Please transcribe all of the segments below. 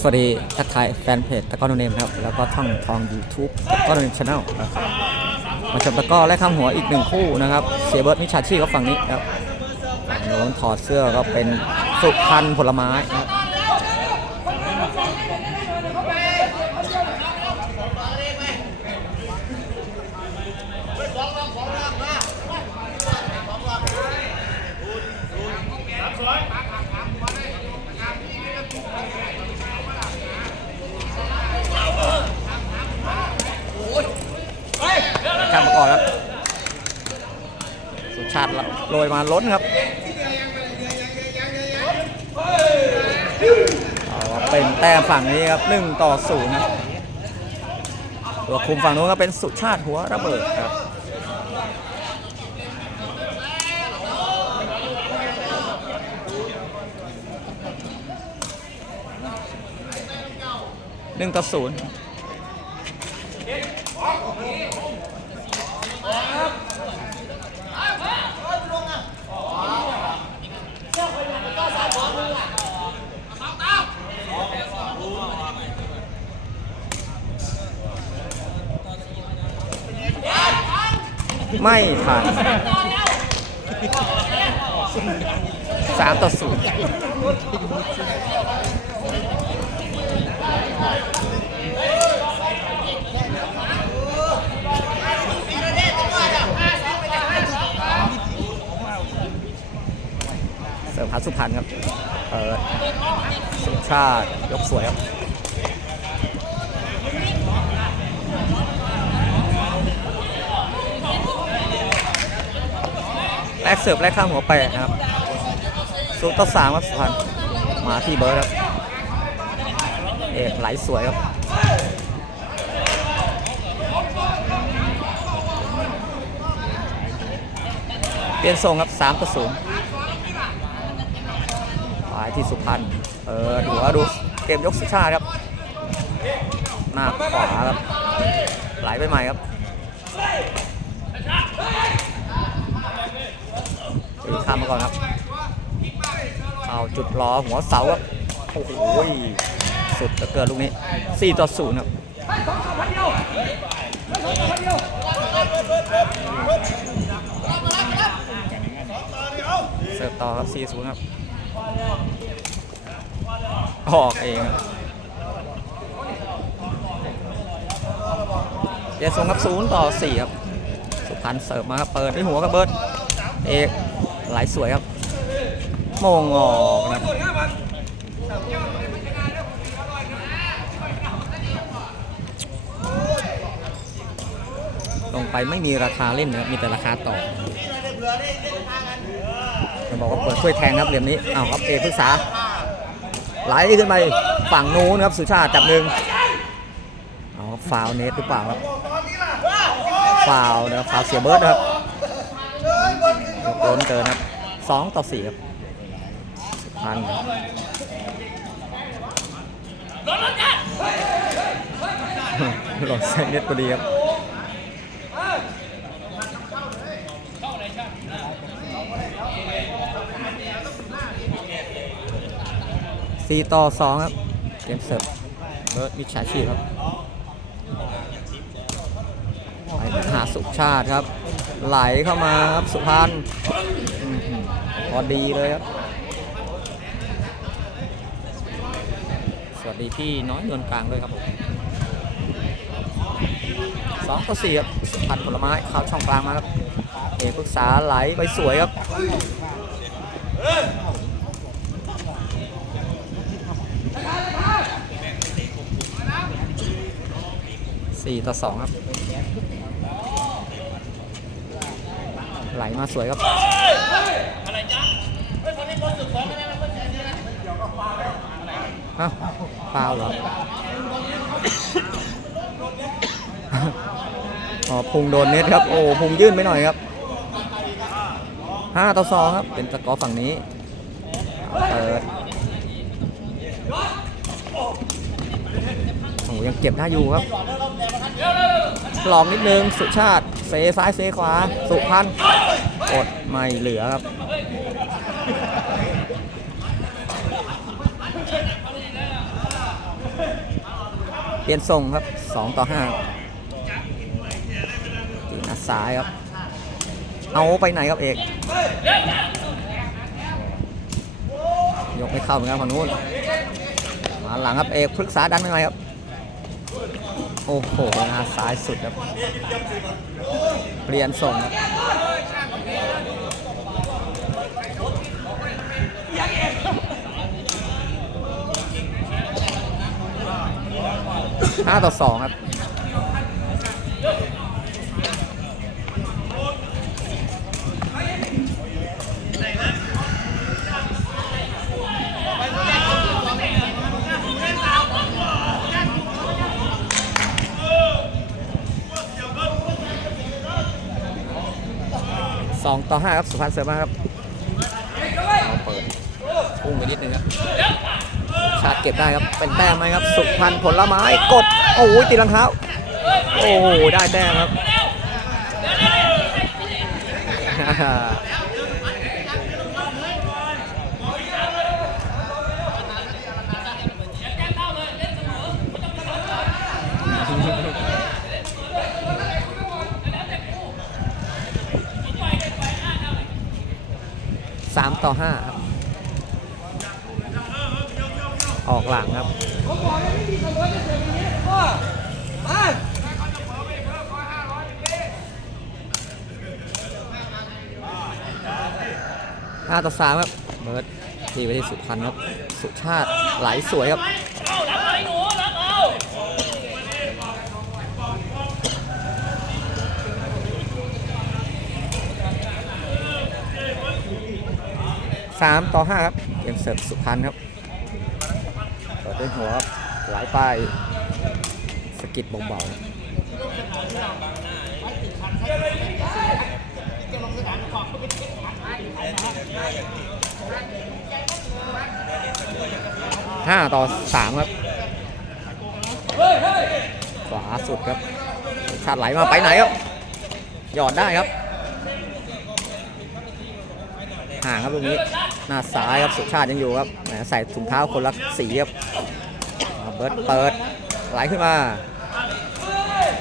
สวัสดีทักทายแฟนเพจตะก้อนนเนมครับ แล้วก็ท่องทองยูทูบตะก้อนนเนมชาแนลนะครับมาชมตะก้อและข้ามหัวอีกหนึ่งคู่นะครับ เสียเบิร์ดมิชชาชีพก็ฝั่งนี้ครับฝั่งโน้นถอดเสื้อก็เป็นสุพรรณผลไม้นะครับ ข้ามมาก่อนครับ สุชาติ โรยมาล้นครับเป็นแต้มฝั่งนี้ครับ1ต่อ0ครับตัวคุมฝั่งนู้นก็เป็นสุชาติหัวระเบิดครับหนึ่งต่อศูนย์ ไม่ทันสามต่อศูนย์เสริมพัดสุพรรณครับ เปิดสุชาติ ยกสวยครับ แรกเสิร์ฟแรกข้างหัวแปะนะครับซุปต่อสามครับสุพรรณมาที่เบิร์ดครับเอกไหลสวยครับเปลี่ยนทรงครับ3ต่อ0ไปที่สุพรรณเออดูว่าดูเกมยกสุชาติครับหน้าขวาครับไหลไปใหม่ครับ ตีข้ามมาก่อนครับเอาจุดล้อหัวเสาครับโอ้โหสุดเหลือเกินลูกนี้4ต่อ0ครับเสิร์ฟต่อครับ4 0ครับออกเองครับเยสงครับ0ต่อ4ครับ สุพรรณเสิร์ฟมาครับ เปิดด้วยหัวกับเบิร์ดเอก ไหลสวยครับโมงออกนะลงไปไม่มีราคาเล่นนะมีแต่ราคาต่อจะบอกว่าเปิดช่วยแทงครับเหลี่ยมนี้อ้าวครับเอพึกษาไหลขึ้นไปฝั่งนู้นครับสุชาติจับหนึ่งเอาฟาวเนทหรือเปล่าครับฟาวนะฟาวเสียเบิร์ดนะครับ ล้นเกินครับสองต่อสี่ครับสุพรรณหล่นเซนเน็ตพอดีครับสี่ต่อสองครับ เกมเสิร์ฟเบิร์ดมิชาชีครับไปหาสุชาติครับ ไหลเข้ามาครับสุพรรณ อดีเลยครับ สวัสดีพี่น้อยนต์กลางด้วยครับผมสองต่อสี่ครับสุพรรณผลไม้เข้าช่องกลางมาครับเอกปรึกษาไหลไปสวยครับสี่ต่อสองครับ ไหลมาสวยครับ เอ้าฟาวเหรอ อ๋อพุงโดนเน็ตครับ โอ้พุงยื่นไปหน่อยครับห้าต่อสองครับ เป็นสกอร์ฝั่งนี้ เปิดโอ้ยังเก็บได้อยู่ครับลองนิดนึง สุชาติ เซซ้ายเซขวา สุพันธ์อดไม่เหลือครับ เปลี่ยนทรงครับสองต่อห้าตีหน้าซ้ายครับ เอาไปไหนครับเอก ยกไม่เข้าเหมือนกันฝั่งนู้น มาหลังครับเอกพฤกษาดันไปหน่อยครับ โอ้โหหน้าซ้ายสุดครับ เปลี่ยนส่งครับ ห้าต่อสองครับสองต่อห้าครับ สุพรรณเสริมมาครับ เอาเปิดพุ่งไปนิดนึงครับ ชาร์จเก็บได้ครับ เป็นแต้มไหมครับ สุพรรณผลไม้กด โอ้ยตีลังเท้า โอ้โห ได้แต้มครับ สามต่อห้าครับ ออกหลังครับ ห้าต่อสามครับเบิร์ดทีไปที่สุพรรณครับสุชาติไหลสวยครับสามต่อห้าครับเกมเสิร์ฟสุพรรณครับเปิดด้วยหัวครับไหลไปสกิดเบาๆ ห้าต่อสามครับ ขวาสุดครับ ชาติไหลมาไปไหนครับ หยอดได้ครับ ห่างครับตรงนี้ หน้าซ้ายครับ สุชาติยังอยู่ครับ ใส่ถุงเท้าคนละสีครับ เบิร์ดเปิด ไหลขึ้นมา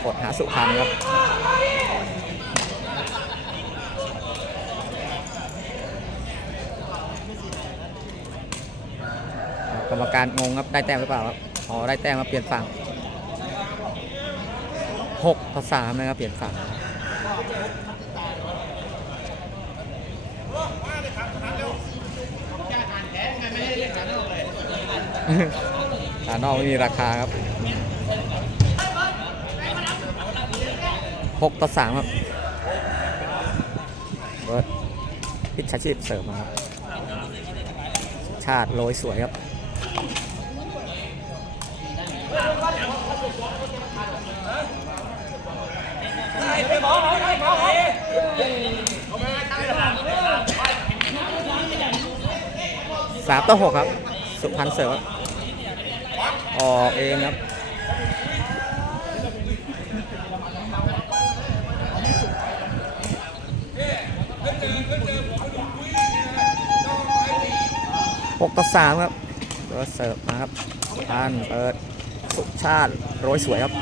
กดหาสุพรรณครับอ่าก รรมการงงครับได้แต้มหรือเปล่าครับอ๋อได้แต้มครับเปลี่ยนฝั่งหกต่อสามนะครับเปลี่ยนฝั่งฐานนอกไม่มีราคาครับ6ต่อ3ครับเบิร์ดพิชาชีพเสริมมาครับ ชาติโรยสวยครับ สามต่อหกครับ สุพรรณเสิรับออกเองครับหกต่อสามครับเปิดเสิร์ฟมาครับท่านเปิด สุชาติโรยสวยครับ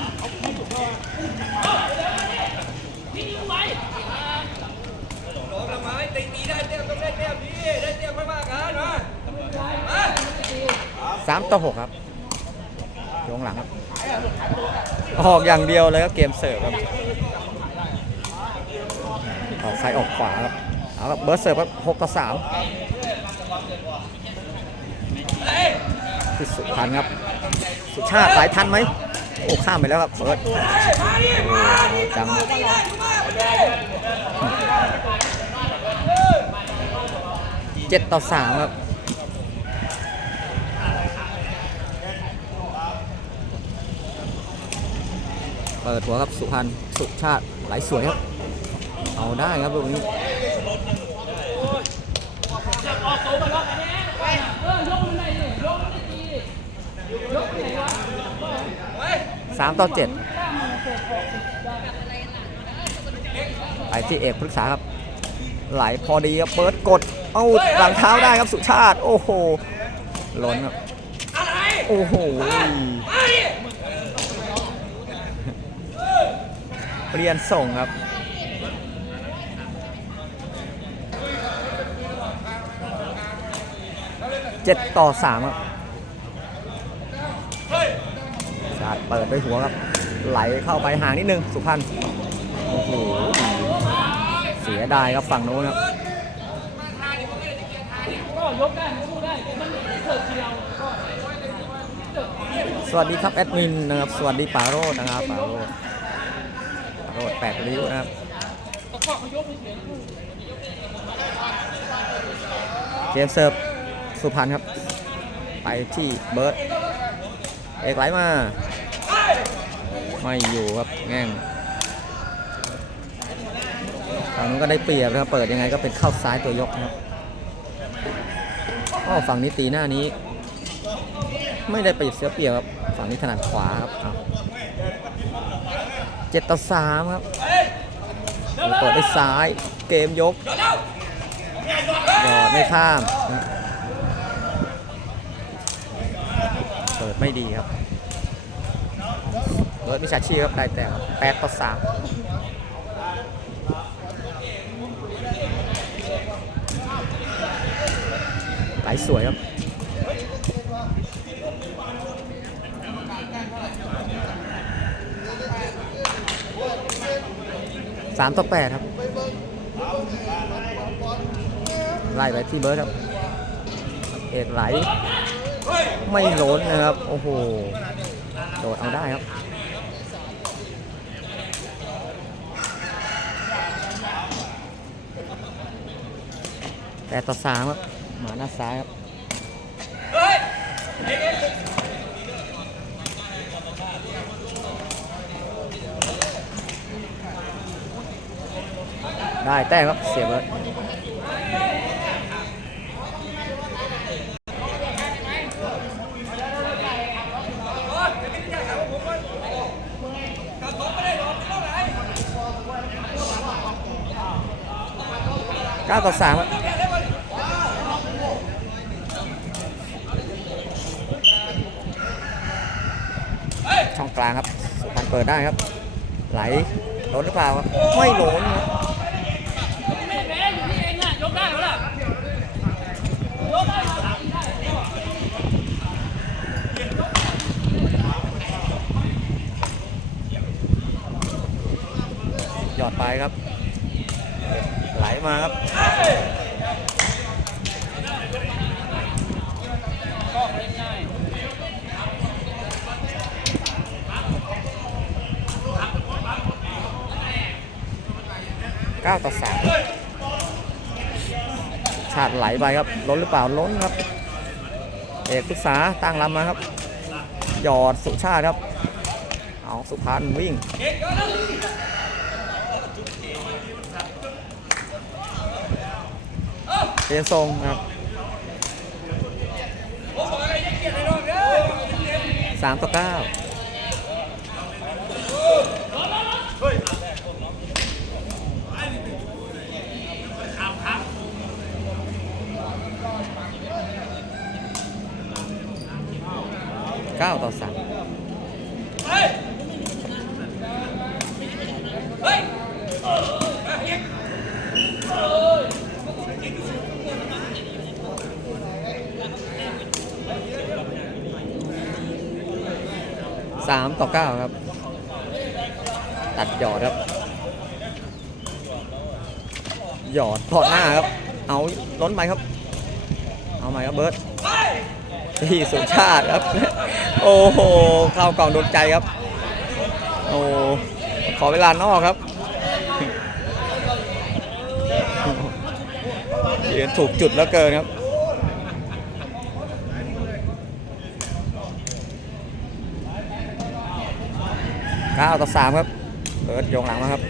สามต่อหกครับยงหลังครับ ออกอย่างเดียวเลยครับเกมเสิร์ฟครับออกซ้ายออกขวาครับเอาครับเบิร์เสิร์ฟครับหกต่อสาม ที่สุพรรณครับ สุชาติหลายทันไหมโอ้ข้ามไปแล้วครับเบิดจังเจ็ดต่อสามครับเปิดหัวครับสุพรรณสุชาติไหลสวยครับ เอาได้ครับลูกนี้ สามต่อเจ็ดไปที่เอกพฤกษาครับ ไหลพอดีครับเปิดกด เอาหลังเท้าได้ครับสุชาติ โอ้โหล้นครับโอ้โหเปลี่ยนส่งครับเจ็ดต่อสามครับชาติเปิดด้วยหัวครับ ไหลเข้าไปห่างนิดนึง สุพรรณโอ้โหเสียดายครับฝั่งโน้นครับสวัสดีครับแอดมินนะครับ สวัสดีป่าโรดนะครับป่าโรดป่าโรดแปดริ้วนะครับเกมเสียเกมเซิร์ฟสุพรรณครับ ไปที่เบิร์ดเอกไหลมา ไม่อยู่ครับแง่งฝั่งนู้นก็ได้เปรียบนะครับเปิดยังไงก็เป็นเข้าซ้ายตัวยกนะครับอ้อฝั่งนี้ตีหน้านี้ ไม่ได้ไปเสียเปรียบครับฝั่งนี้ถนัดขวาครับเจ็ดต่อสามครับเปิดด้วยซ้ายเกมยกหยอดไม่ข้าม เปิดไม่ดีครับ ร์ดมิชาชีพครับได้แต่แปดต่อสามไหลสวยครับสามต่อแปดครับ ไล่ไปที่เบิร์ดครับ เอกไหล ไม่ล้นนะครับ โอ้โห โดดเอาได้ครับ แต่ต่อสามครับหมาหน้าซ้ายครับได้แต้มครับเสียบิร์ดเก้าต่อสามครับ ช่องกลางครับสุพรรณเปิดได้ครับ ไหลโดนหรือเปล่าครับไม่โดนครับไม่แพ้อยู่ที่เองน่ะยกได้แล้วล่ะยกได้มาหยอดไปครับ ไหลมาครับ 9 ต่อ 3 ชาดไหลไปครับ ล้นหรือเปล่า ล้นครับ เอกพุษาตั้งลำมาครับ หยอดสุชาติครับ เอาสุพันวิ่งเตียนทรงครับสามต่อเก้า เก้าต่อสามสามต่อเก้าครับ ตัดหยอดครับ หยอดพอดหน้าครับ เอาล้นไปครับ เอาใหม่ครับเบิร์ตที่สุชาติครับ โอ้โหเข้ากล่องโดนใจครับ โอ้ขอเวลานอกครับเยืนถูกจุดแล้วเกินครับเก้าต่อสามครับเบิดโยงหลังมาครับ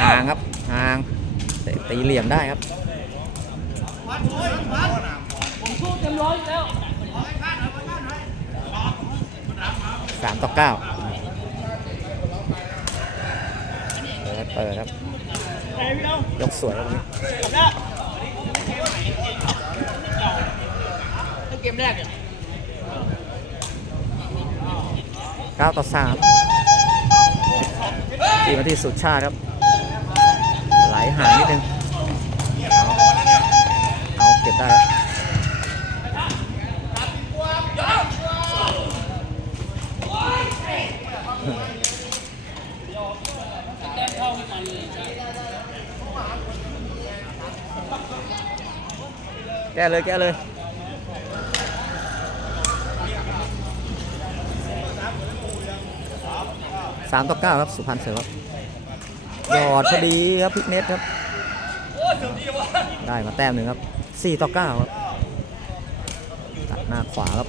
ห่างครับห่างเตะตีเหลี่ยมได้ครับ สู้เต็มร้อยอยู่แล้วสามต่อเก้าเปิดเปิดครับ ยกสวยครับวันนี้มแรกเนี่ย9ต่อ3ทีมาที่สุดชาติครับ ไหลห่างนิดนึง เอาเอาเก็บได้ครับ แต้มเข้าขึ้นมาเลยใช่ แก้เลยแก้เลยสามต่อเก้าครับ สุพรรณเสือครับยอดพอดีครับพิกเน็ตครับ ได้มาแต้มหนึ่งครับสี่ต่อเก้าครับตัดหน้าขวาครับ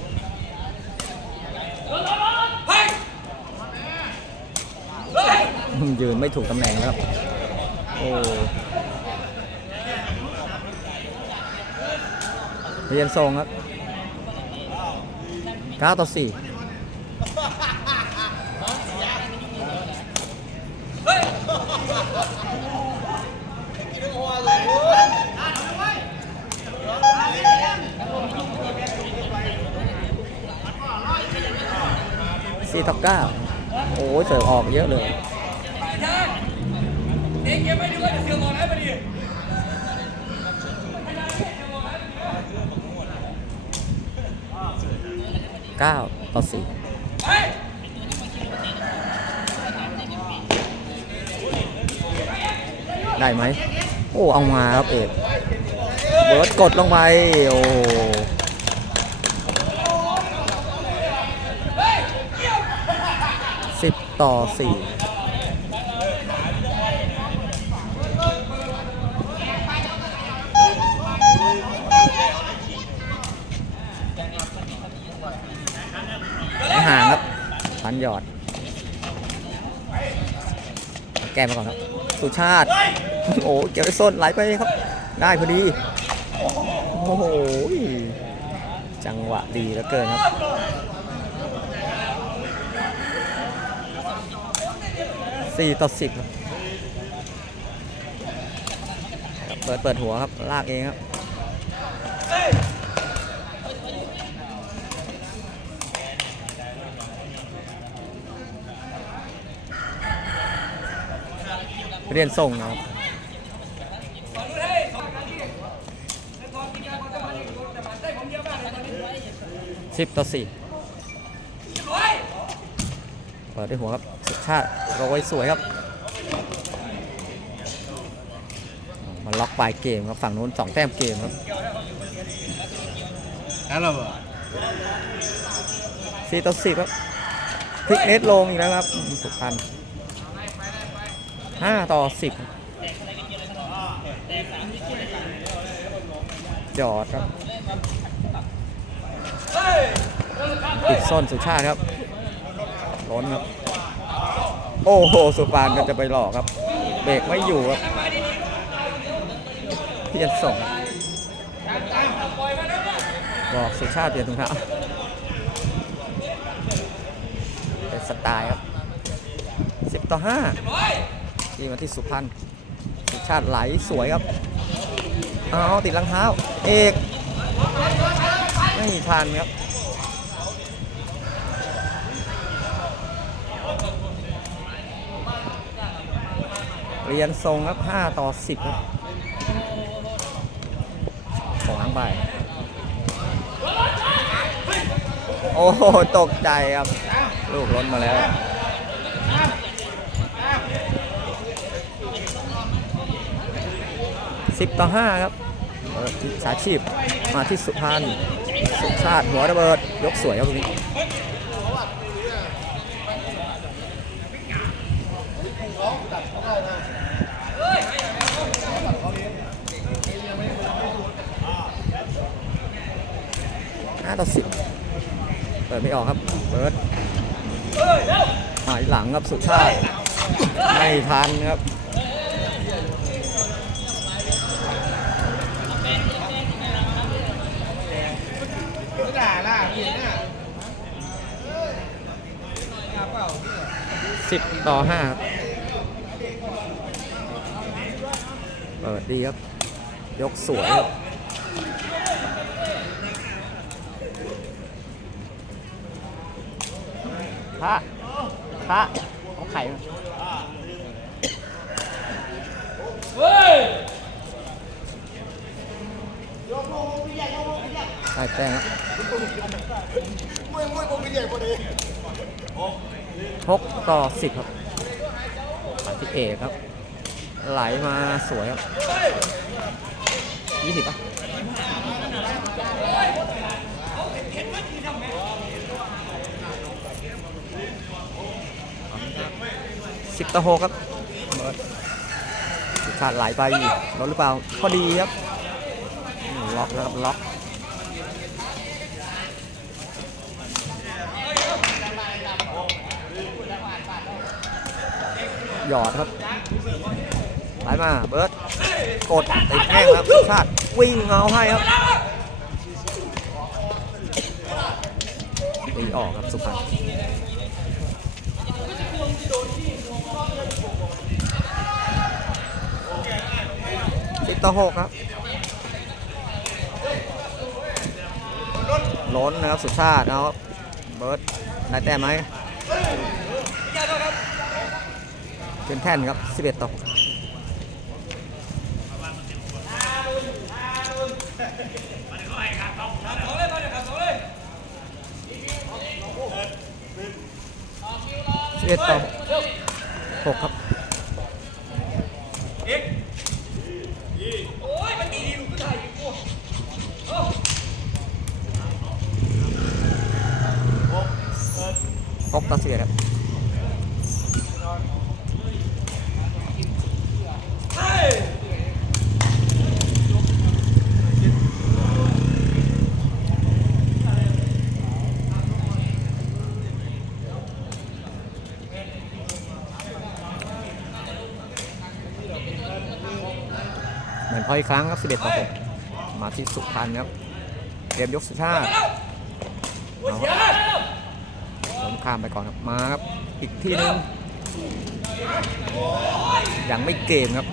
ยืนไม่ถูกตำแหน่งแล้วครับ โอ้ เรียนทรงครับ9ต่อ4เฮ้ย4ต่อ9โอ้ยเสิร์ฟออกเยอะเลย 9 ต่อ 4 ได้ไหม โอ้ เอามาครับเอกเบิร์ดกดลงไป โอ้สิบต่อสี่ หยอด แก้มาก่อนครับ สุชาติ โอ้เก็บไว้ส้นไหลไปครับ ได้พอดี โอ้โหจังหวะดีเหลือเกินครับสี่ต่อสิบครับเปิดเปิดหัวครับ ลากเองครับ เรียนส่งนะครับสิบต่อสี่เปิดด้วยหัวครับสุดชาติโรยสวยครับมาล็อกปลายเกมครับ ฝั่งนู้นสองแต้มเกมครับ Hello. สี่ต่อสิบครับพลิกเน็ตลงอีกแล้วครับอืมสุพรรณ ห้าต่อสิบจอดครับติดส้นสุชาติครับ ล้นครับ โอ้โห สุพรรณก็จะไปหลอกครับ เบรกไม่อยู่ครับที่จะส่งบอกสุชาติเปลี่ยนถุงเท้าเป็นสไตล์ครับ 10 ต่อ 5 ทีมาที่สุพรรณสุชาติไหลสวยครับเอาติดรองเท้า เอกไม่ทันครับเรียนทรงครับ 5 ต่อ 10 ครับส่งทางไป โอ้โห ตกใจครับ ลูกล้นมาแล้ว สิบต่อห้าครับออสาชีพมาที่สุพรรณสุชาติหัวระเบิด ยกสวยครับตรงนี้ห้าต่อสิบเปิดไม่ออกครับ เปิดหายหลังครับสุชาติ ไม่ทันครับ 10 ต่อ5ครัเปิดดีครับ ยกสวยครับพระพระเอาไข่มาได้แต้มมวยมวยผมเป็นใหญ่กว่านี้ ต่อสิบครับมาที่เอกครับ ไหลมาสวยครับยี่สิบป่ะสิบต่อหกครับเบิร์ดขาดไหลไปลดหรือเปล่า พอดีครับ ล็อกแล้วครับล็อก หยอดครับไหลมาเบิร์ดกดติดแห้งครับชาติวิ่งเอาให้ครับตีออกครับสุพรรณสิบต่อหกครับล้นนะครับสุชาตินะครับเบิร์ดได้แต้มไหม เป็นแท่นครับ 11 ต่อ6สิบเอ็ดต่อหกครับโอ้ยมันดีดีลูกก็ได้ยูกูหกต่อสิบเอ็ดครับ ออีกครั้งครับ 11ต่อ6มาที่สุพรรณครับเตรียมยกสุชาติเอาครับสมข้ามไปก่อนครับมาครับ อีกทีหนึงยังไม่เกมครับ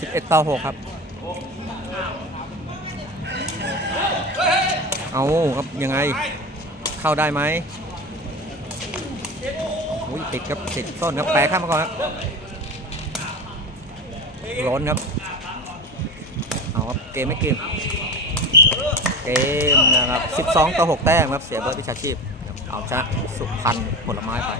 11 ต่อ6ครับ เอาครับยังไง เข้าได้ไหมอุ้ยติดครับติดต้นครับแปรข้ามมาก่อนครับร้อนครับ เอาครับเกมไม่เกมเกมนะครับ 12 ต่อ 6 แต้มครับ เสียเบิร์ดวิชาชีพ เอาชนะสุพรรณผลไม้ไป